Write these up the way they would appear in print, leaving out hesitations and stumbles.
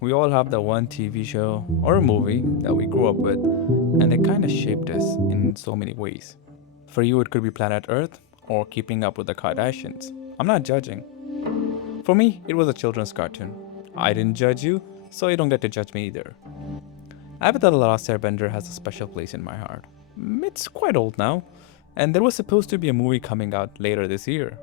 We all have that one TV show or a movie that we grew up with, and it kind of shaped us in so many ways. For you, it could be Planet Earth or Keeping Up with the Kardashians. I'm not judging. For me, it was a children's cartoon. I didn't judge you, so you don't get to judge me either. Avatar The Last Airbender has a special place in my heart. It's quite old now, and there was supposed to be a movie coming out later this year.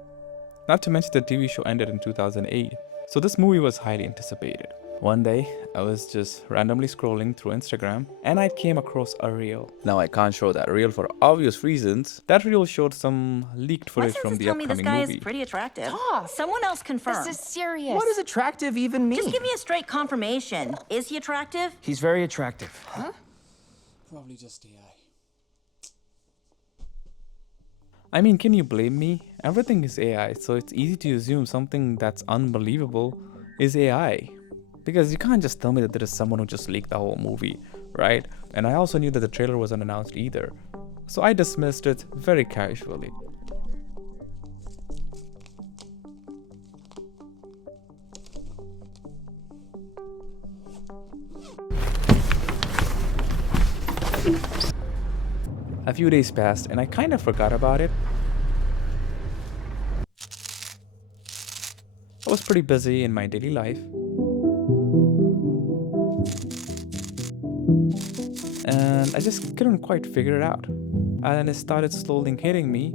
Not to mention the TV show ended in 2008, so this movie was highly anticipated. One day, I was just randomly scrolling through Instagram and I came across a reel. Now, I can't show that reel for obvious reasons. That reel showed some leaked My footage from senses the tell me this upcoming guy movie. is pretty attractive. Stop. Someone else confirm. This is serious. What does attractive even mean? Just give me a straight confirmation. Is he attractive? He's very attractive. Huh? Probably just AI. I mean, can you blame me? Everything is AI, so it's easy to assume something that's unbelievable is AI. Because you can't just tell me that there is someone who just leaked the whole movie, right? And I also knew that the trailer wasn't announced either. So I dismissed it very casually. A few days passed and I kind of forgot about it. I was pretty busy in my daily life. And I just couldn't quite figure it out. And then it started slowly hitting me.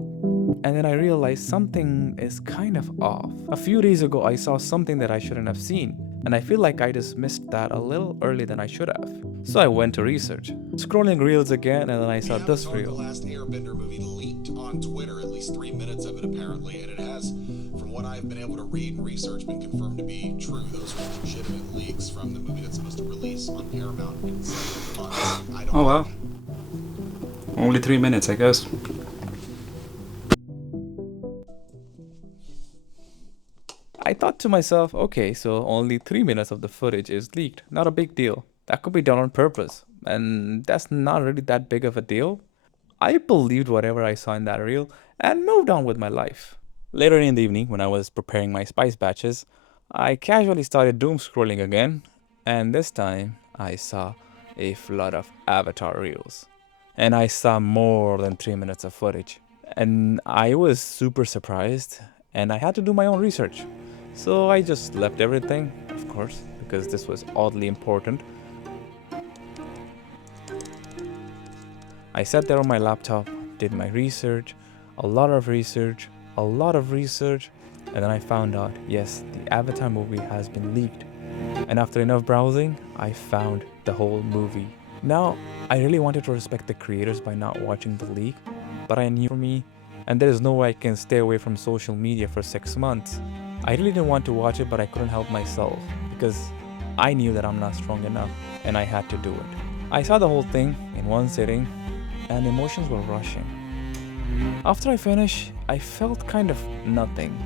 And then I realized something is kind of off. A few days ago, I saw something that I shouldn't have seen. And I feel like I just missed that a little early than I should have. So I went to research. Scrolling reels again, and then I saw this The reel. Last Airbender movie leaked on Twitter, at least 3 minutes of it apparently, and it has, from what I've been able to read and research, been confirmed to be true. Those were legitimate leaks from the movie that's supposed to release on Paramount in 7 months. I don't Oh know. wow. Only 3 minutes, I guess. I thought to myself, okay, so only 3 minutes of the footage is leaked. Not a big deal. That could be done on purpose. And that's not really that big of a deal. I believed whatever I saw in that reel and moved on with my life. Later in the evening, when I was preparing my spice batches, I casually started doom scrolling again. And this time, I saw a flood of Avatar reels. And I saw more than 3 minutes of footage. And I was super surprised, and I had to do my own research. So I just left everything, of course, because this was oddly important. I sat there on my laptop, did my research, a lot of research, and then I found out, yes, the Avatar movie has been leaked. And after enough browsing, I found the whole movie. Now, I really wanted to respect the creators by not watching the leak, but I knew for me, and there is no way I can stay away from social media for 6 months. I really didn't want to watch it, but I couldn't help myself, because I knew that I'm not strong enough, and I had to do it. I saw the whole thing in one sitting, and emotions were rushing. After I finished, I felt kind of nothing.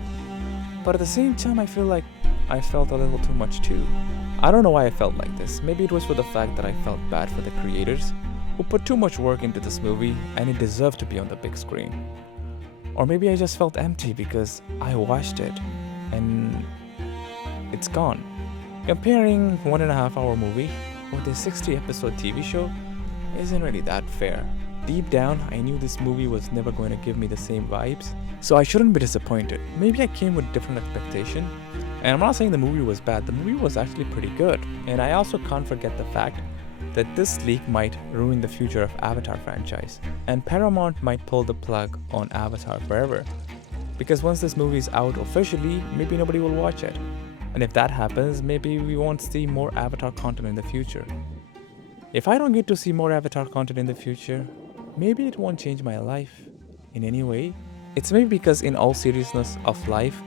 But at the same time, I feel like I felt a little too much too. I don't know why I felt like this. Maybe it was for the fact that I felt bad for the creators, who put too much work into this movie and it deserved to be on the big screen. Or maybe I just felt empty because I watched it and it's gone. Comparing 1.5 hour movie with a 60 episode TV show isn't really that fair. Deep down, I knew this movie was never going to give me the same vibes, so I shouldn't be disappointed. Maybe I came with different expectation. And I'm not saying the movie was bad, the movie was actually pretty good. And I also can't forget the fact that this leak might ruin the future of Avatar franchise. And Paramount might pull the plug on Avatar forever. Because once this movie is out officially, maybe nobody will watch it. And if that happens, maybe we won't see more Avatar content in the future. If I don't get to see more Avatar content in the future, maybe it won't change my life in any way. It's maybe because in all seriousness of life,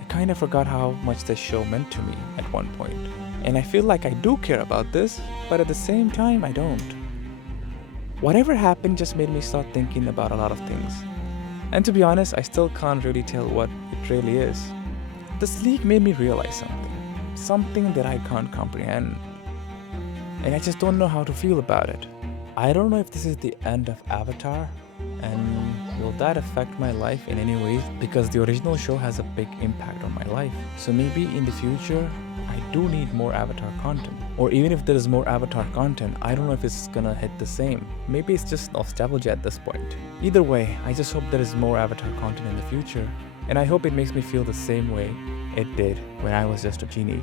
I kind of forgot how much this show meant to me at one point. And I feel like I do care about this, but at the same time, I don't. Whatever happened just made me start thinking about a lot of things. And to be honest, I still can't really tell what it really is. This leak made me realize something that I can't comprehend. And I just don't know how to feel about it. I don't know if this is the end of Avatar, and will that affect my life in any way, because the original show has a big impact on my life. So maybe in the future, I I do need more Avatar content. Or even if there is more Avatar content, I don't know if it's gonna hit the same. Maybe it's just nostalgia at this point. Either way, I just hope there is more Avatar content in the future, and I hope it makes me feel the same way it did when I was just a teenager.